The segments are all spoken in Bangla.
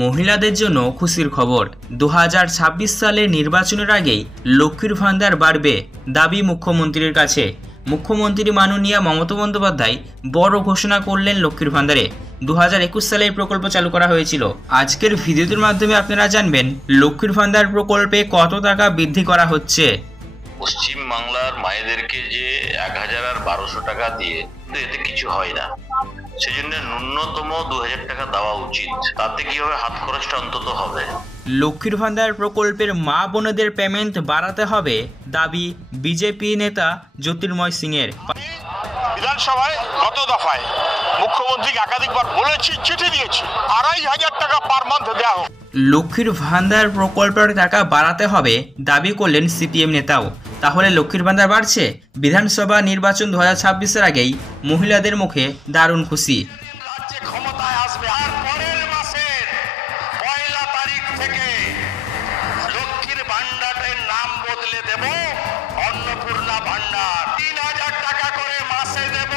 মহিলাদের জন্য খুশির খবর। 2026 সালের নির্বাচনের আগেই লক্ষ্মীর ভান্ডার বাড়বে, দাবি মুখ্যমন্ত্রীর কাছে। মুখ্যমন্ত্রী মাননীয়া মমতা বন্দ্যোপাধ্যায় বড় ঘোষণা করলেন লক্ষ্মীর ভান্ডারে। 2021 সালে এই প্রকল্প চালু করা হয়েছিল। আজকের ভিডিওটির মাধ্যমে আপনারা জানবেন লক্ষ্মীর ভান্ডার প্রকল্পে কত টাকা বৃদ্ধি করা হচ্ছে। পশ্চিম বাংলার মায়েদেরকে যে 1000 আর 1200 টাকা দিয়ে এতে কিছু হয় না, সেজন্য ন্যূনতম 2000 টাকা দেওয়া উচিত। তাতে কি হবে, হাত খরচটা অন্তত হবে। লক্ষ্মীর ভান্ডার প্রকল্পের মা বোনদের পেমেন্ট বাড়াতে হবে, দাবি বিজেপি নেতা জ্যোতির্ময় সিংয়ের। বিধানসভায় গত দফায় মুখ্যমন্ত্রীকে একাধিকবার বলেছি, চিঠি দিয়েছি, 2500 টাকা পার মান্থ দেওয়া হোক। লক্ষ্মীর ভান্ডার প্রকল্পের টাকা বাড়াতে হবে দাবি করলেন সিপিএম নেতাও। তাহলে লক্ষ্মীর ভান্ডার বাড়ছে? বিধানসভা নির্বাচন 2026-এর আগেই মহিলাদের মুখে দারুণ খুশি। রাজ্যে ক্ষমতায় আসবে আর পরের মাসের 1 তারিখ থেকে লক্ষ্মীর ভান্ডারের নাম বদলে দেব, অন্নপূর্ণা ভান্ডার। 3000 টাকা করে মাসে দেব।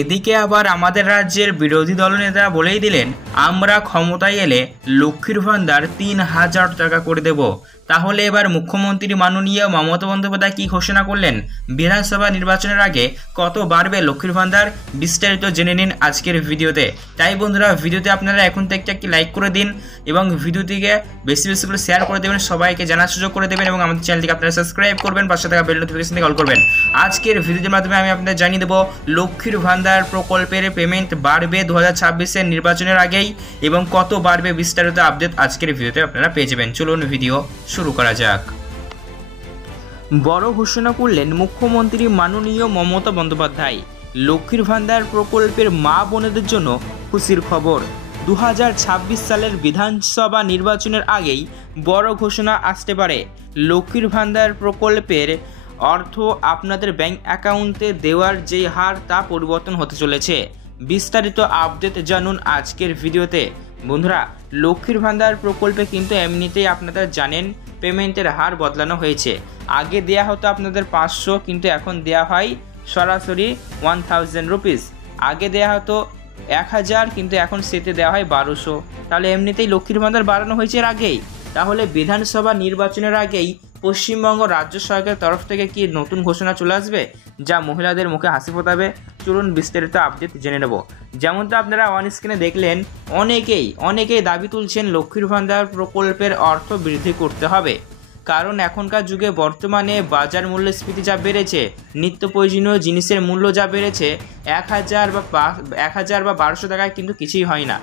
এদিকে আবার আমাদের রাজ্যের বিরোধী দলনেতা বলেই দিলেন, আমরা ক্ষমতায় এলে লক্ষ্মীর ভান্ডার 3000 টাকা করে দেব। তাহলে এবার মুখ্যমন্ত্রী মাননীয় মমতা বন্দ্যোপাধ্যায় কি ঘোষণা করলেন? বিধানসভা নির্বাচনের আগে কত বাড়বে লক্ষ্মীর ভান্ডার? বিস্তারিত জেনে নিন আজকের ভিডিওতে। তাই বন্ধুরা, ভিডিওতে আপনারা এখন থেকে একটি লাইক করে দিন এবং ভিডিওটিকে বেশি বেশি করে শেয়ার করে দেবেন, সবাইকে জানার সুযোগ করে দেবেন এবং আমাদের চ্যানেলটিকে আপনারা সাবস্ক্রাইব করবেন, পাশে থাকা বেল নোটিফিকেশন থেকে অল করবেন। আজকের ভিডিওর মাধ্যমে আমি আপনাদের জানিয়ে দেবো লক্ষ্মীর ভান্ডার প্রকল্পের পেমেন্ট বাড়বে 2026-এর নির্বাচনের আগেই এবং কত বাড়বে, বিস্তারিত আপডেট আজকের ভিডিওতে আপনারা পেয়ে যাবেন। চলুন ভিডিও শুরু করা যাক। বড় ঘোষণা করলেন মুখ্যমন্ত্রী মাননীয় মমতা বন্দ্যোপাধ্যায়। লক্ষ্মীর ভান্ডার প্রকল্পের মা বোনেদের জন্য খুশির খবর। 2026 সালের বিধানসভা নির্বাচনের আগেই বড় ঘোষণা আসতে পারে। লক্ষ্মীর ভান্ডার প্রকল্পের অর্থ আপনাদের ব্যাংক অ্যাকাউন্টে দেওয়ার যে হার তা পরিবর্তন হতে চলেছে। বিস্তারিত আপডেট জানুন আজকের ভিডিওতে। বন্ধুরা, লক্ষ্মীর ভান্ডার প্রকল্পে কিন্তু এমনিতেই আপনারা জানেন পেমেন্টের হার বদলানো হয়েছে। আগে দেয়া হতো আপনাদের 500, কিন্তু এখন দেয়া হয় সরাসরি 1000 রুপিস। আগে দেয়া হতো 1000, কিন্তু এখন সেতে দেওয়া হয় 1200। তাহলে এমনিতেই লক্ষ্মীর ভান্ডার বাড়ানো হয়েছে এর আগেই। তাহলে বিধানসভা নির্বাচনের আগেই পশ্চিমবঙ্গ রাজ্য সরকারের তরফ থেকে কি নতুন ঘোষণা চলে আসবে যা মহিলাদের মুখে হাসি ফোটাবে? চলুন বিস্তারিত আপডেট জেনে নেব। যেমনটা আপনারা অন স্ক্রিনে দেখলেন, অনেকেই দাবি তুলছেন লক্ষ্মীর ভান্ডার প্রকল্পের অর্থ বৃদ্ধি করতে হবে। কারণ এখনকার যুগে বর্তমানে বাজার মূল্যস্ফীতি যা বেড়েছে, নিত্য প্রয়োজনীয় জিনিসের মূল্য যা বেড়েছে, 1000 বা 1200 টাকায় কিন্তু কিছুই হয় না।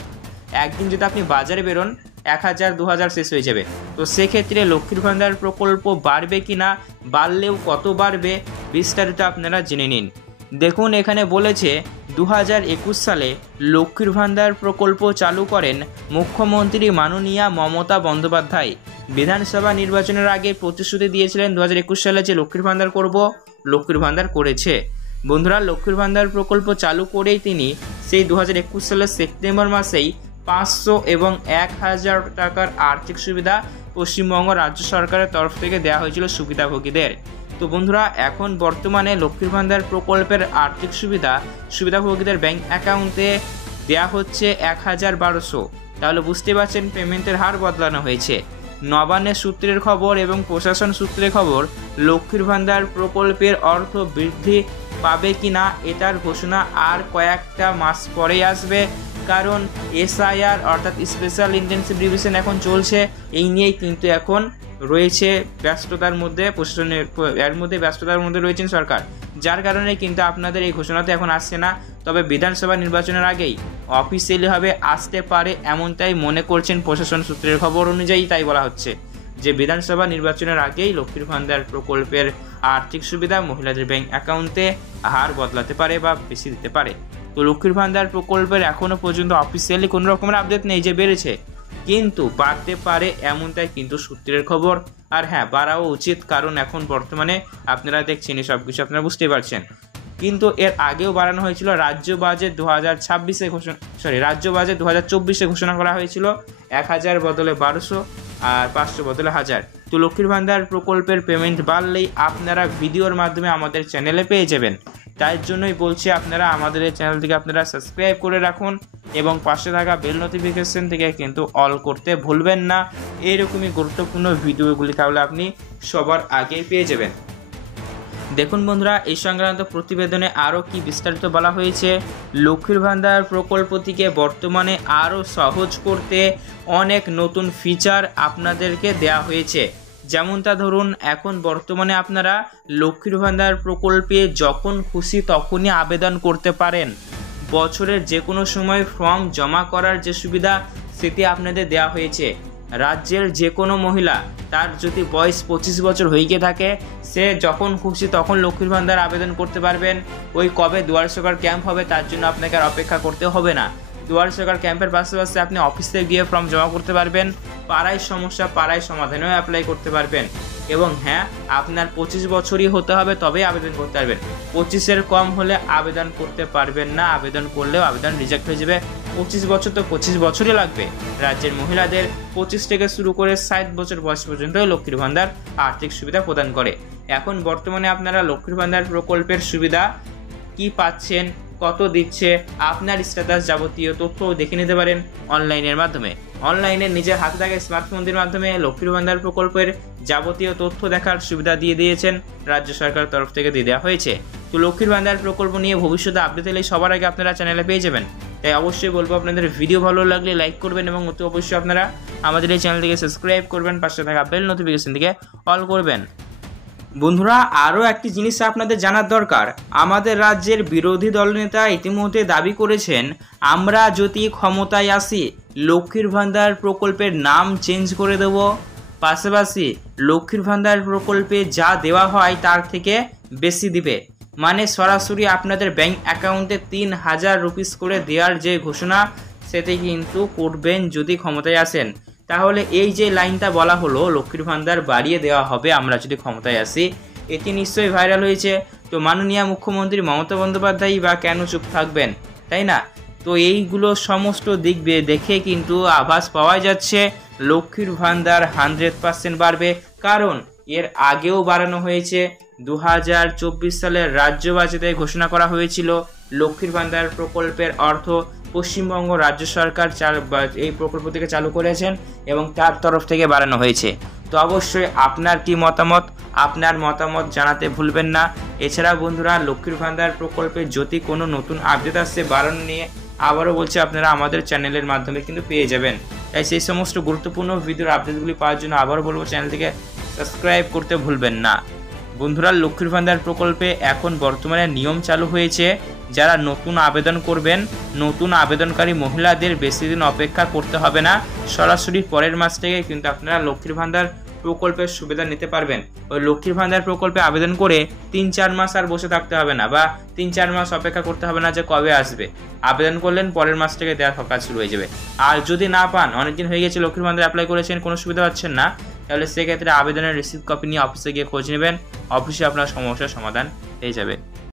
একদিন যদি আপনি বাজারে বেরোন 1000-2000 শেষ হয়ে যাবে। তো সেক্ষেত্রে লক্ষ্মীর ভান্ডার প্রকল্প বাড়বে কি না, বাড়লেও কত বাড়বে, বিস্তারিত আপনারা জেনে নিন। দেখুন, এখানে বলেছে 2021 সালে লক্ষ্মীর ভান্ডার প্রকল্প চালু করেন মুখ্যমন্ত্রী মাননীয়া মমতা বন্দ্যোপাধ্যায়। বিধানসভা নির্বাচনের আগে প্রতিশ্রুতি দিয়েছিলেন 2021 সালে যে লক্ষ্মীর ভান্ডার করব, লক্ষ্মীর ভান্ডার করেছে। বন্ধুরা, লক্ষ্মীর ভান্ডার প্রকল্প চালু করেই তিনি সেই 2021 সালের সেপ্টেম্বর মাসেই 500 এবং 1000 টাকার আর্থিক সুবিধা পশ্চিমবঙ্গ রাজ্য সরকারের তরফ থেকে দেওয়া হয়েছিল সুবিধাভোগীদের। তো বন্ধুরা, এখন বর্তমানে লক্ষ্মীর ভান্ডার প্রকল্পের আর্থিক সুবিধাভোগীদের ব্যাংক অ্যাকাউন্টে দেওয়া হচ্ছে 1000-1200। তাহলে বুঝতে পারছেন পেমেন্টের হার বদলানো হয়েছে। নবান্নের সূত্রের খবর এবং প্রশাসন সূত্রের খবর, লক্ষ্মীর ভান্ডার প্রকল্পের অর্থ বৃদ্ধি পাবে কিনা এটার ঘোষণা আর কয়েকটা মাস পরেই আসবে। কারণ SIR অর্থাৎ স্পেশাল ইন্টেনসিভ রিভিশন এখন চলছে, এই নিয়েই কিন্তু এখন রয়েছে ব্যস্ততার মধ্যে, প্রশাসনের এর মধ্যে ব্যস্ততার মধ্যে রয়েছেন সরকার, যার কারণে কিন্তু আপনাদের এই ঘোষণাতে এখন আসছে না। তবে বিধানসভা নির্বাচনের আগেই অফিসিয়ালিভাবে আসতে পারে, এমনটাই মনে করছেন প্রশাসন সূত্রের খবর অনুযায়ী। তাই বলা হচ্ছে যে বিধানসভা নির্বাচনের আগেই লক্ষ্মীর ভান্ডার প্রকল্পের আর্থিক সুবিধা মহিলাদের ব্যাংক অ্যাকাউন্টে হার বদলাতে পারে বা বেশি দিতে পারে। তো লক্ষ্মীর ভান্ডার প্রকল্পের এখনও পর্যন্ত অফিসিয়ালি কোনো রকমের আপডেট নেই যে বেড়েছে, কিন্তু বাড়তে পারে এমনটাই কিন্তু সূত্রের খবর। আর হ্যাঁ, বাড়াও উচিত, কারণ এখন বর্তমানে আপনারা দেখছেন সব কিছু আপনারা বুঝতেই পারছেন। কিন্তু এর আগেও বাড়ানো হয়েছিল। রাজ্য বাজেট 2024-এ ঘোষণা করা হয়েছিল 1000 বদলে 1200 আর 500 বদলে 1000। তো লক্ষ্মীর ভান্ডার প্রকল্পের পেমেন্ট বাড়লেই আপনারা ভিডিওর মাধ্যমে আমাদের চ্যানেলে পেয়ে যাবেন। তাই জন্যই বলছি আপনারা আমাদের এই চ্যানেলটিকে আপনারা সাবস্ক্রাইব করে রাখুন এবং পাশে থাকা বেল নোটিফিকেশন থেকে কিন্তু অল করতে ভুলবেন না। এইরকমই গুরুত্বপূর্ণ ভিডিওগুলি তাহলে আপনি সবার আগে পেয়ে যাবেন। দেখুন বন্ধুরা, এই সংক্রান্ত প্রতিবেদনে আরও কি বিস্তারিত বলা হয়েছে। লক্ষ্মীর ভান্ডার প্রকল্পটিকে বর্তমানে আরও সহজ করতে অনেক নতুন ফিচার আপনাদেরকে দেওয়া হয়েছে। যেমনটা ধরুন, এখন বর্তমানে আপনারা লক্ষ্মীর ভান্ডার প্রকল্পে যখন খুশি তখনই আবেদন করতে পারেন। বছরের যে কোনো সময় ফর্ম জমা করার যে সুবিধা সেটি আপনাদের দেওয়া হয়েছে। রাজ্যের যে কোনো মহিলা, তার যদি বয়স 25 বছর হয়ে গিয়ে থাকে, সে যখন খুশি তখন লক্ষ্মীর ভান্ডার আবেদন করতে পারবেন। ওই কবে দুয়ারে সরকার ক্যাম্প হবে তার জন্য আপনাকে আর অপেক্ষা করতে হবে না। দুয়ারে সরকার ক্যাম্পের পাশাপাশি আপনি অফিসে গিয়ে ফর্ম জমা করতে পারবেন। পাড়ায় সমস্যা পাড়ায় সমাধানেও অ্যাপ্লাই করতে পারবেন। এবং হ্যাঁ, আপনার 25 বছরই হতে হবে তবেই আবেদন করতে পারবেন। 25-এর কম হলে আবেদন করতে পারবেন না। আবেদন করলেও আবেদন রিজেক্ট হয়ে যাবে। 25 বছর তো 25 বছরই লাগবে। রাজ্যের মহিলাদের 25 থেকে শুরু করে 60 বছর বয়স পর্যন্ত লক্ষ্মীর ভান্ডার আর্থিক সুবিধা প্রদান করে। এখন বর্তমানে আপনারা লক্ষ্মীর ভান্ডার প্রকল্পের সুবিধা কি পাচ্ছেন, কত দিচ্ছে, আপনার স্ট্যাটাস যাবতীয় তথ্য দেখে নিতে পারেন অনলাইনের মাধ্যমে। অনলাইনে নিজের হাতে থাকা স্মার্টফোনটির মাধ্যমে লক্ষ্মীর ভান্ডার প্রকল্পের যাবতীয় তথ্য দেখার সুবিধা দিয়ে দিয়েছেন রাজ্য সরকারের তরফ থেকে দিয়ে দেওয়া হয়েছে। তো লক্ষ্মীর ভান্ডার প্রকল্প নিয়ে ভবিষ্যতে আপডেট এলে সবার আগে আপনারা চ্যানেলে পেয়ে যাবেন। তাই অবশ্যই বলবো, আপনাদের ভিডিও ভালো লাগলে লাইক করবেন এবং অতি অবশ্যই আপনারা আমাদের এই চ্যানেলটিকে সাবস্ক্রাইব করবেন, পাশে থাকা বেল নোটিফিকেশন থেকে অল করবেন। বন্ধুরা, আরও একটি জিনিস আপনাদের জানার দরকার। আমাদের রাজ্যের বিরোধী দলনেতা ইতিমধ্যে দাবি করেছেন, আমরা যদি ক্ষমতায় আসি লক্ষ্মীর ভান্ডার প্রকল্পের নাম চেঞ্জ করে দেব, পাশাপাশি লক্ষ্মীর ভান্ডার প্রকল্পে যা দেওয়া হয় তার থেকে বেশি দিবে। মানে সরাসরি আপনাদের ব্যাংক অ্যাকাউন্টে 3000 রুপিস করে দেওয়ার যে ঘোষণা, সেটি কিন্তু করবেন যদি ক্ষমতায় আসেন। তাহলে এই যে লাইনটা বলা হলো, লক্ষ্মীর ভান্ডার বাড়িয়ে দেওয়া হবে আমরা যদি ক্ষমতায় আসি, এটি নিশ্চয়ই ভাইরাল হয়েছে। তো মাননীয় মুখ্যমন্ত্রী মমতা বন্দ্যোপাধ্যায় বা কেন চুপ থাকবেন, তাই না? তো এইগুলো সমস্ত দিক দেখে কিন্তু আভাস পাওয়া যাচ্ছে লক্ষ্মীর ভান্ডার 100% বাড়বে। কারণ এর আগেও বাড়ানো হয়েছে। 2024 সালের রাজ্য বাজেটে ঘোষণা করা হয়েছিল লক্ষ্মীর ভান্ডার প্রকল্পের অর্থ পশ্চিমবঙ্গ রাজ্য সরকার এই প্রকল্পটিকে চালু করেছেন এবং তার তরফ থেকে বাড়ানো হয়েছে। তো অবশ্যই আপনার কি মতামত, আপনার মতামত জানাতে ভুলবেন না। এছাড়া বন্ধুরা, লক্ষ্মীর ভান্ডার প্রকল্পে যদি কোনো নতুন আপডেট আসছে বাড়ানো নিয়ে, আবারও বলছি আপনারা আমাদের চ্যানেলের মাধ্যমে কিন্তু পেয়ে যাবেন। তাই সেই সমস্ত গুরুত্বপূর্ণ ভিডিওর আপডেটগুলি পাওয়ার জন্য আবারও বলবো, চ্যানেলটিকে সাবস্ক্রাইব করতে ভুলবেন না। বন্ধুরা, লক্ষ্মীর ভান্ডার প্রকল্পে এখন বর্তমানে নিয়ম চালু হয়েছে। যারা নতুন আবেদন করবেন, নতুন আবেদনকারী মহিলাদের বেশি দিন অপেক্ষা করতে হবে না। সরাসরি পরের মাস থেকে কিন্তু আপনারা লক্ষ্মীর ভান্ডার প্রকল্পের সুবিধা নিতে পারবেন। ওই লক্ষ্মীর ভান্ডার প্রকল্পে আবেদন করে 3-4 মাস আর বসে থাকতে হবে না, বা 3-4 মাস অপেক্ষা করতে হবে না যে কবে আসবে। আবেদন করলেন, পরের মাস থেকে দেওয়ার কাজ শুরু হয়ে যাবে। আর যদি না পান, অনেকদিন হয়ে গেছে লক্ষ্মীর ভান্ডার অ্যাপ্লাই করেছেন, কোনো সুবিধা পাচ্ছেন না, তাহলে সেক্ষেত্রে আবেদনের রিসিপ্ট কপি নিয়ে অফিসে গিয়ে খোঁজ নেবেন। অফিসে আপনার সমস্যার সমাধান হয়ে যাবে।